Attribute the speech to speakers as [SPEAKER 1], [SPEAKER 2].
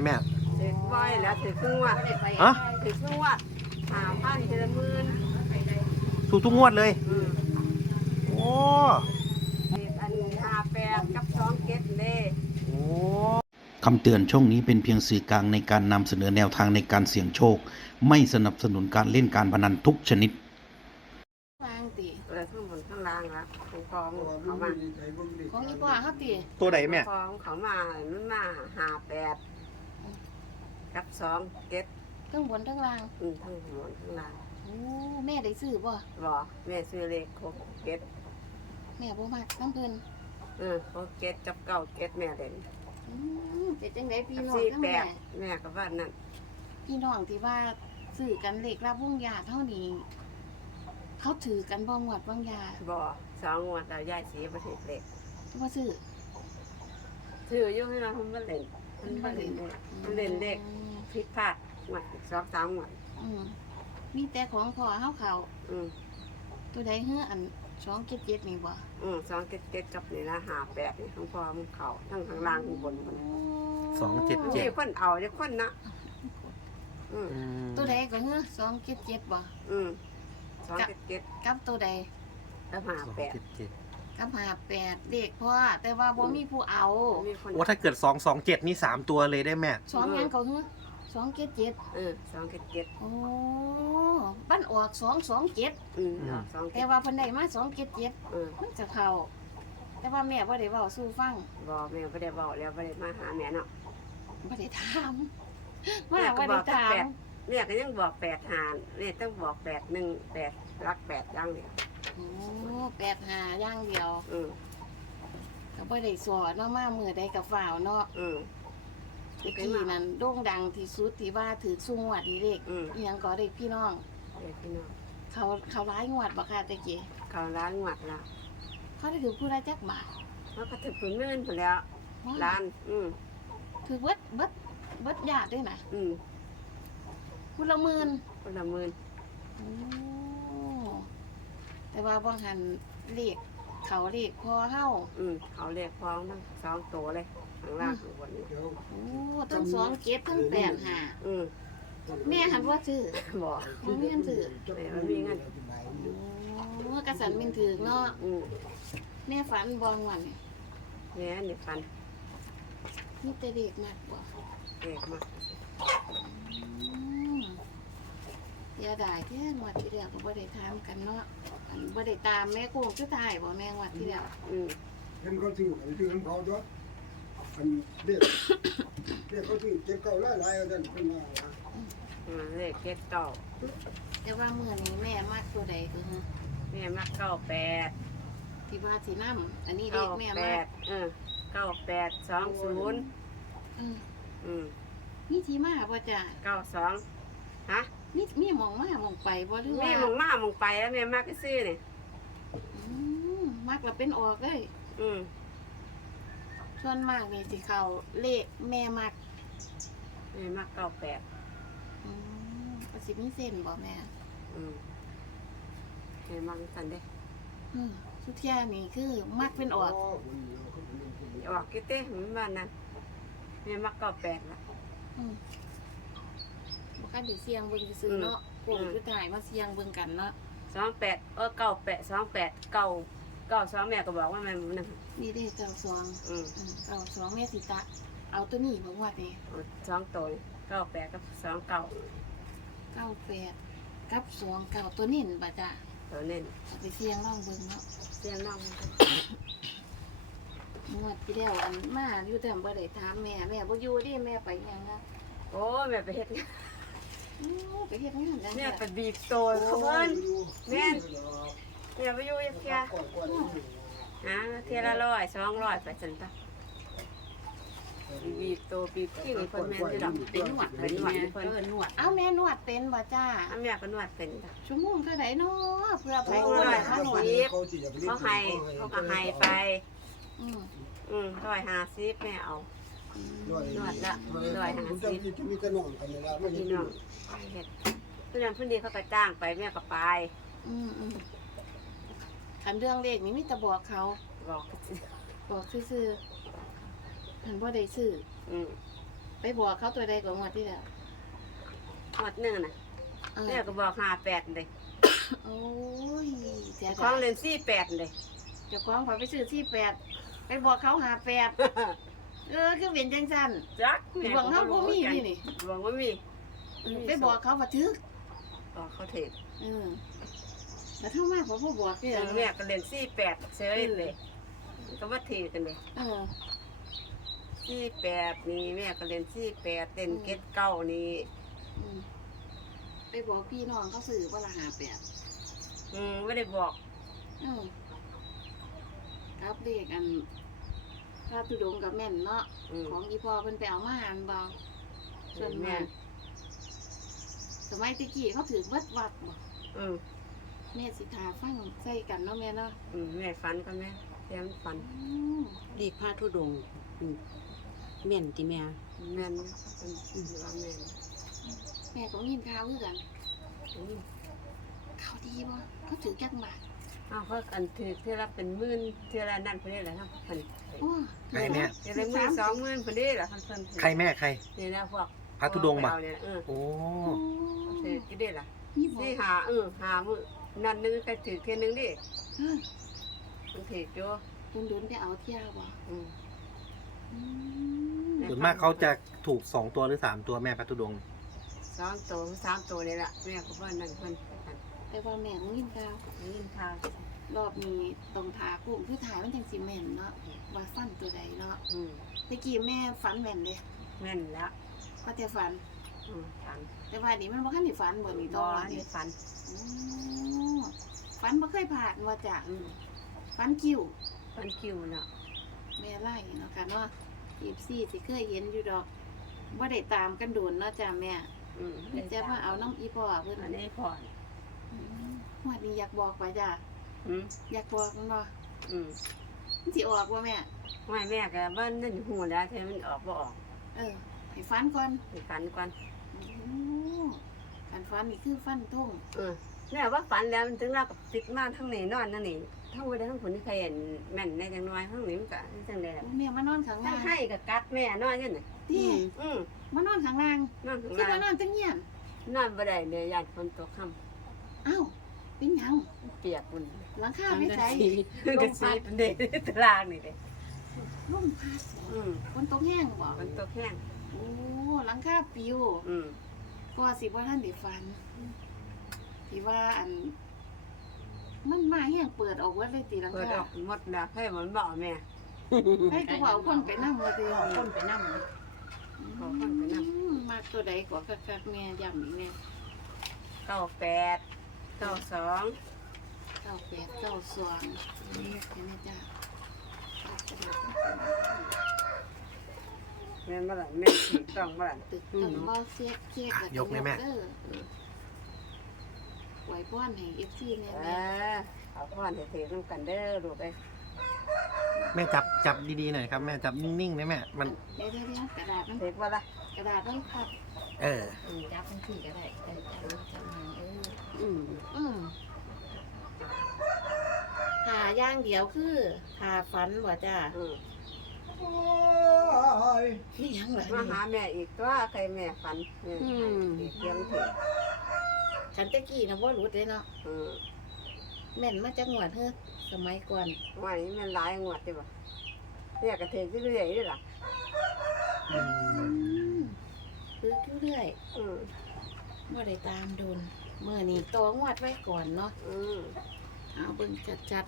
[SPEAKER 1] แม่
[SPEAKER 2] ถือไว้แล้วถือครึ่งวัด
[SPEAKER 1] ฮะ
[SPEAKER 2] ถือครึ่งวัด5,000ทีละหมื่น
[SPEAKER 1] ถูกทุกงวดเลยโอ้
[SPEAKER 2] อัน58กับ27เด้
[SPEAKER 1] โอ้คำเตือนช่องนี้เป็นเพียงสื่อกลางในการนำเสนอแนวทางในการเสี่ยงโชคไม่สนับสนุนการเล่นการพนันทุกชนิด
[SPEAKER 3] วางติ
[SPEAKER 2] เลยข้างบนข้างล่างละของเขามา
[SPEAKER 3] ของอีพ่อเขาติ
[SPEAKER 1] ตัวไหนแม่
[SPEAKER 2] ของเขามามันมา58กับ27
[SPEAKER 3] ทั้งบนทั้งล่าง
[SPEAKER 2] ทั้งบนข้างล่าง
[SPEAKER 3] โอ้แม่ได้ซื้อบ่
[SPEAKER 2] บ่แม่ซื้อเลข67
[SPEAKER 3] แม่บ่มักน้ำเพิ่น
[SPEAKER 2] 67กับ97แม่เด่น
[SPEAKER 3] เป็นจังไดพี่น้องทั้งแม่
[SPEAKER 2] 48แม่ก็ว่านั่น
[SPEAKER 3] พี่น้องที่ว่าซื้อกันเลขรับวงยาเท่านี้เขาถือกันบ่งวดวงยา
[SPEAKER 2] บ่2งวดแล้วยายสีบ่ถูกเลข
[SPEAKER 3] บ่ซื้อ
[SPEAKER 2] ถืออยู่ให้เรามันเล่นมันเล่นเลขผิดพลาดงวด2-3งวด
[SPEAKER 3] มีแต่ของพ่อเฮาเขา ตัวใดเฮืออัน277นี่บ่
[SPEAKER 2] 277กับนี่ละ58นี่ของพ่อมันเข้าทั้งข้างล่างข้างบนมัน
[SPEAKER 1] 277
[SPEAKER 2] มีคนเอาจักคนนะ
[SPEAKER 3] ตัวใดก็เฮือ277บ่
[SPEAKER 2] 277
[SPEAKER 3] กับตัวใด
[SPEAKER 2] กับ58
[SPEAKER 1] 277
[SPEAKER 3] กับ58เลขพ่อแต่ว่าบ่มีผู้เอา
[SPEAKER 2] มีคน
[SPEAKER 1] โอ้ถ้าเกิด227นี่3ตัวเลยได้แม่
[SPEAKER 3] สองหยังก็เฮือ277
[SPEAKER 2] 277
[SPEAKER 3] โอ้บ้านออก227แต่ว่าเพิ่นได้มา277มันจะเข้าแต่ว่าแม่บ่ได้เว้าสู่ฟัง
[SPEAKER 2] บ่แม่บ่ได้บอกแล้วบ่ได้มาหาแม่เนาะ
[SPEAKER 3] บ่ได้ถามว่าบ่ได้ถาม
[SPEAKER 2] แม่ก็ยังบอก8หารแม่ต้องบอก81 8รัก8อย่างเดียว
[SPEAKER 3] โอ้85อย่างเดียว ก็บ่ได้สอนเนาะมามื้อใดก็ฟ้าวเนาะตะกี้นั่นโด่งดังที่สุดที่ว่าถือซุงวดอีเด็กอีหยังก็เด็กพี่น้อง
[SPEAKER 2] พี่น้อง
[SPEAKER 3] เขาหลายงวดบ่ค่ะตะกี้
[SPEAKER 2] เขาล้างหวัดละ
[SPEAKER 3] เขาได้ถือผู้ละจักบาท
[SPEAKER 2] แล้วก็ถึงพื้นเงินไปแล้วร้าน
[SPEAKER 3] ถือเบิดญาติด้วยนะผู้ละหมื่น
[SPEAKER 2] คนละหมื่น
[SPEAKER 3] โอ้แต่ว่าบ่หันเลขเขาเลขพอเฮา
[SPEAKER 2] เขาเรียกพ้องทั้ง2ตัวเลยข้างล่างข้างบน
[SPEAKER 3] โอ้ทั้ง2 7ทั้ง85แม่หันว่าซื้อ
[SPEAKER 2] บ่
[SPEAKER 3] บ่มีเงินซื้อ
[SPEAKER 2] แม่มันมีเงิน
[SPEAKER 3] โอ้กระสันมินถือเนาะแม่ฝันบ่งวัน
[SPEAKER 2] แม่นี่ฟัน
[SPEAKER 3] มีแต่เด็กมากบ่
[SPEAKER 2] เด็กมาก
[SPEAKER 3] อย่าได้แค่งวดที่แล้วก็บ่ได้ถามกันเนาะอันบ่ได้ตามแม่กุ้งคือตายบ่แม่งวดที่แล้ว
[SPEAKER 4] เห็นเขาซื้อของเขาด้วยมันเด็กเขาซื้อเจ็บเก่าหลายๆกันคนมา
[SPEAKER 2] เลขเก็ดเก่า
[SPEAKER 3] แต่ว่ามื้อนี้แม่มักตัวใดคือฮะ
[SPEAKER 2] แม่มัก98
[SPEAKER 3] ที่ว่าสินำอันนี้เด็กแม่มัก
[SPEAKER 2] 9820
[SPEAKER 3] มีที่มาบ่จ้ะ
[SPEAKER 2] 92ฮะ
[SPEAKER 3] มีหม่องมาหม่องไปบ่หรือ
[SPEAKER 2] แม่
[SPEAKER 3] ว่าม
[SPEAKER 2] องมามึงไปแล้วแม่มักก็ซื้อนี่
[SPEAKER 3] มักแล้วเป็นออกเลยส่วนมากนี่สิเข้าเลขแม่มัก
[SPEAKER 2] แม่มัก98
[SPEAKER 3] ก็สิมีเส้นบ่แม่
[SPEAKER 2] แม่มักสั่นเด้
[SPEAKER 3] สุเที่ยนี่คือมักเป็นออก
[SPEAKER 2] ออกกี่เต้มันบ้านนั้นแม่มัก98ละ
[SPEAKER 3] บ่คันได้เสียงเบิ่งซื่อเนาะโกงคือถ่ายมาเสียงเบิ่งกันเนาะ
[SPEAKER 2] 2898 28 92แม่ก็บอกว่าแม่มันนั่น
[SPEAKER 3] นี่เด้9292แม่สิตะเอาตัวนี้บ่ว่านี่
[SPEAKER 2] 2ตัว98กับ29
[SPEAKER 3] 98กับ29ตัวนี้บ่จ้ะ
[SPEAKER 2] ตัวเน้น
[SPEAKER 3] เอาไปเสียงลองเบิ่งเนาะ
[SPEAKER 2] เสียงน้อง
[SPEAKER 3] งวดที่แล้วอันมาอยู่แต่บ่ได้ถามแม่บ่อยู่เด้แม่ไปหยังนะ
[SPEAKER 2] โอ้แม่ไปเฮ็ดงาน
[SPEAKER 3] ไปเฮ็ดงานแล้ว
[SPEAKER 2] แม่ไปบีบโตเขาเพิ่นแม่ไปอยู่อีกเที่ยเที่ยละ100 200ไปซั่นตะบีบโตบีบขี้เพิ่นแม่นสิดอกเป็นนวดเพิ่น
[SPEAKER 3] นวดเอ้าแม่นวดเป็นบ่จ้า
[SPEAKER 2] แม่ก็นวดเป็นจ้ะ
[SPEAKER 3] ชั่วโมงเท่าไหร่เนาะเพื่อไปนวด
[SPEAKER 2] เขาก็ให้ไป150แม่เอานวดละ150
[SPEAKER 4] มีแต่น้องกันนี่ล่ะไม่เห็น
[SPEAKER 2] พี่น้องเฮ็ดเพื่อนเพิ่นดีเขาก็จ้างไปแม่ก็ไป
[SPEAKER 3] คันเรื่องเลขนี่มีแต่บอกเขา
[SPEAKER 2] บอก
[SPEAKER 3] บอกซื่อๆมันบ่ได้ซื้อไปบอกเขาตัวใดก่อนงวดที่แล้ว
[SPEAKER 2] หมดหนึ่งน่ะ
[SPEAKER 3] เออ
[SPEAKER 2] แม่ก็บอก58เลย
[SPEAKER 3] โอ้ยเสีย
[SPEAKER 2] ของ
[SPEAKER 3] ดาย
[SPEAKER 2] เล่น48เลย
[SPEAKER 3] เจ้าของขอไปซื้อที่8ไปบอกเขา58คือเป็นจังซั่น
[SPEAKER 2] จัก
[SPEAKER 3] หวังเฮาบ่มีนี่
[SPEAKER 2] หวังว่ามี
[SPEAKER 3] ไปบอกเขาว่าถึก
[SPEAKER 2] บอกเขาเทศ
[SPEAKER 3] แล้วทำไมเขาบ่บอกเนี่ย
[SPEAKER 2] แม่ก็เล่น48เฉยเลยก็ว่าเทศกันเลย
[SPEAKER 3] เออ
[SPEAKER 2] 48นี่แม่ก็เล่น48เล่นเก็ดเก้านี่
[SPEAKER 3] อืมไปบอกพี่น้องเขาซื้อว่าละ58
[SPEAKER 2] ไม่ได้บอก
[SPEAKER 3] ครับเด็กอันพระธุดงค์กับแม่นเนาะของอีพ่อเพิ่นไปเอามาอันบ่ส่วน
[SPEAKER 2] แม่
[SPEAKER 3] มากสมัยตะกี้เขาถือวัดบ่ แม่สิทาฟังใส่กันเนาะแม่เนาะ
[SPEAKER 2] แม่ฝันก็แม่แม่ฝัน
[SPEAKER 5] เรียกพระธุดงค์แม่นติแม่
[SPEAKER 2] แม่นเป็นว่าแม่น
[SPEAKER 3] แม่ก็ยินข่าวคือกันเขาดีบ่เขาถือจักบาท
[SPEAKER 2] อ้าวเขาอันถือเท่าละเป็นหมื่นเท่าละนั่นเพิ่นได้แหละครับเพิ่น
[SPEAKER 3] โอ้
[SPEAKER 1] ใครแม่
[SPEAKER 2] เท่าละหมื่นสองหมื่นเพิ่นได้แหละเพิ่น
[SPEAKER 1] ใครแม่ใคร
[SPEAKER 2] นี่นะพวก
[SPEAKER 1] พระธุดงค์บ่
[SPEAKER 2] เนี่ย
[SPEAKER 1] โอ้
[SPEAKER 2] ถือกี่ได้ล่ะ
[SPEAKER 3] นี่บ่
[SPEAKER 2] นี่หามื้อนั่นนึงก็ถือเท่านึงดิ
[SPEAKER 3] เออ
[SPEAKER 2] มันถืออยู่
[SPEAKER 3] คุณดุนไปเอาเที่ยวบ่
[SPEAKER 2] อืม
[SPEAKER 3] อืม
[SPEAKER 1] ส่วนมากเขาจะถูก2 ตัวหรือ 3 ตัวแม่พระธุดงค์
[SPEAKER 2] 2 ตัว3 ตัวนี่ล่ะแม่ก็ว่านั่นเพิ่น
[SPEAKER 3] แต่ว่าแม่ก็ยินข่าว
[SPEAKER 2] นี่ทาง
[SPEAKER 3] รอบนี้ต้องทากลุ่มคือถ่ายมันจังสิแม่นเนาะว่าฟันตัวใดเนาะตะกี้แม่ฝันแม่นเด้
[SPEAKER 2] แม่นแล้ว
[SPEAKER 3] ก็แต่ฝัน
[SPEAKER 2] ฝัน
[SPEAKER 3] แต่ว่านี่มันบ่คันได้ฝันบ่นี่
[SPEAKER 2] บ่
[SPEAKER 3] ต้อง
[SPEAKER 2] นี่ฝัน
[SPEAKER 3] ฝันบ่เคยผ่านว่าจ้ะ
[SPEAKER 2] อืม
[SPEAKER 3] ฝันคิว
[SPEAKER 2] ฝันคิวเนาะ
[SPEAKER 3] แม่ไล่เนาะค่ะเนาะ24สิเคยเห็นอยู่ดอกบ่ได้ตามกันโดนเนาะจ้ะแม่มีแต่ว่าเอาน้ำอีพ่อเพิ่น
[SPEAKER 2] อันนี้พอ
[SPEAKER 3] วันนี้อยากบอกว่าจ้ะอยากบอกมันบ่มันสิออกบ่แม่
[SPEAKER 2] ไม่แม่ก็บ้านนั่นหูแล้วแต่มันออกบ่ออก
[SPEAKER 3] ให้ฝันก่อน
[SPEAKER 2] ให้ฝันก่อน
[SPEAKER 3] การฝันนี่คือฟันทุ่ง
[SPEAKER 2] แม่ว่าฝันแล้วมันถึงเรากับติดมาทั้งนี้นอนนั่นนี่ทั้งวันทั้งคนที่เคยเห็นแม่นในจังน้อยทั้งนี้มันก็จังได๋ล่ะ
[SPEAKER 3] แม่มานอนข้าง
[SPEAKER 2] ถ้า
[SPEAKER 3] ล่าง
[SPEAKER 2] ให้ก็กัดแม่นอนจังได๋
[SPEAKER 3] ติ มานอนข้างล่าง
[SPEAKER 2] นอนข้าง
[SPEAKER 3] คิด
[SPEAKER 2] ล่าง
[SPEAKER 3] ว่านอนจังเงียบ
[SPEAKER 2] นอนบ่ได้เลยยานฝนตกค่ำ
[SPEAKER 3] อ้าวเป็นหยัง
[SPEAKER 2] เปียกพุ่น
[SPEAKER 3] หลังคาไม่ใส่
[SPEAKER 2] ก็สิเป็นเด้ตารางนี่เด้
[SPEAKER 3] ลมพัดฝนตกแห้งบ่
[SPEAKER 2] ฝนตกแห้ง
[SPEAKER 3] โอ้หลังคาปิว ก็สิบ่ทันได้ฝันที่ว่าอันมันมาแห้งเปิดออกเบิดเลยติหลัง
[SPEAKER 2] เปิด
[SPEAKER 3] คา
[SPEAKER 2] ออกหมดแล้วให้มันบ่แม่
[SPEAKER 3] ให้ก็ว่าเอาคนไปนำว่าติ
[SPEAKER 5] คนไปนำ
[SPEAKER 2] เอาคนไปนำ
[SPEAKER 3] มาตัวใดก็คักๆแม่ย้ำอีกแน่
[SPEAKER 2] 98 92
[SPEAKER 3] 98 92นี่เห็นไหมจ้ะ
[SPEAKER 2] แม่นบ่ล่ะแม่ถูกต้องบ่ล่ะ
[SPEAKER 3] ตึกต้องบ่เสียเค้กกับ
[SPEAKER 1] ยกไหมแม่
[SPEAKER 3] ไหวพรให้ FC แน่
[SPEAKER 2] เอาพรให้ถือนำกันเด้อลูกเอ้ย
[SPEAKER 1] แม่จับดีๆหน่อยครับแม่จับนิ่งๆนะแม่มัน
[SPEAKER 3] เดี๋ยวกระดาษมัน
[SPEAKER 2] ถือบ่ล่ะ
[SPEAKER 3] กระดาษมันพับ
[SPEAKER 5] จับทั้งที่ก็ได้จับ
[SPEAKER 3] หาอย่างเดียวคือหาฝันว่าจ้า
[SPEAKER 4] โอ้ย
[SPEAKER 3] นี่ยังเหรอ
[SPEAKER 2] มาหาแม่อีกตัวใครแม่ฝันอีกเรื่องถือ
[SPEAKER 3] ฉันตะกี้นะว่ารู้เลยเนาะแม่นมาจากหวดเฮ้อสมัยก่อน
[SPEAKER 2] วันนี้มันหลายงวดดิบ่เนี่ยก็ถือเรื่อยๆนี่ล่ะ
[SPEAKER 3] คือเรื่อย
[SPEAKER 2] อืม
[SPEAKER 3] ว่าได้ตามโดนเมื่อนี้ตัวงวดไว้ก่อนเนาะ
[SPEAKER 2] อืม
[SPEAKER 3] เอาเบิ่งจัด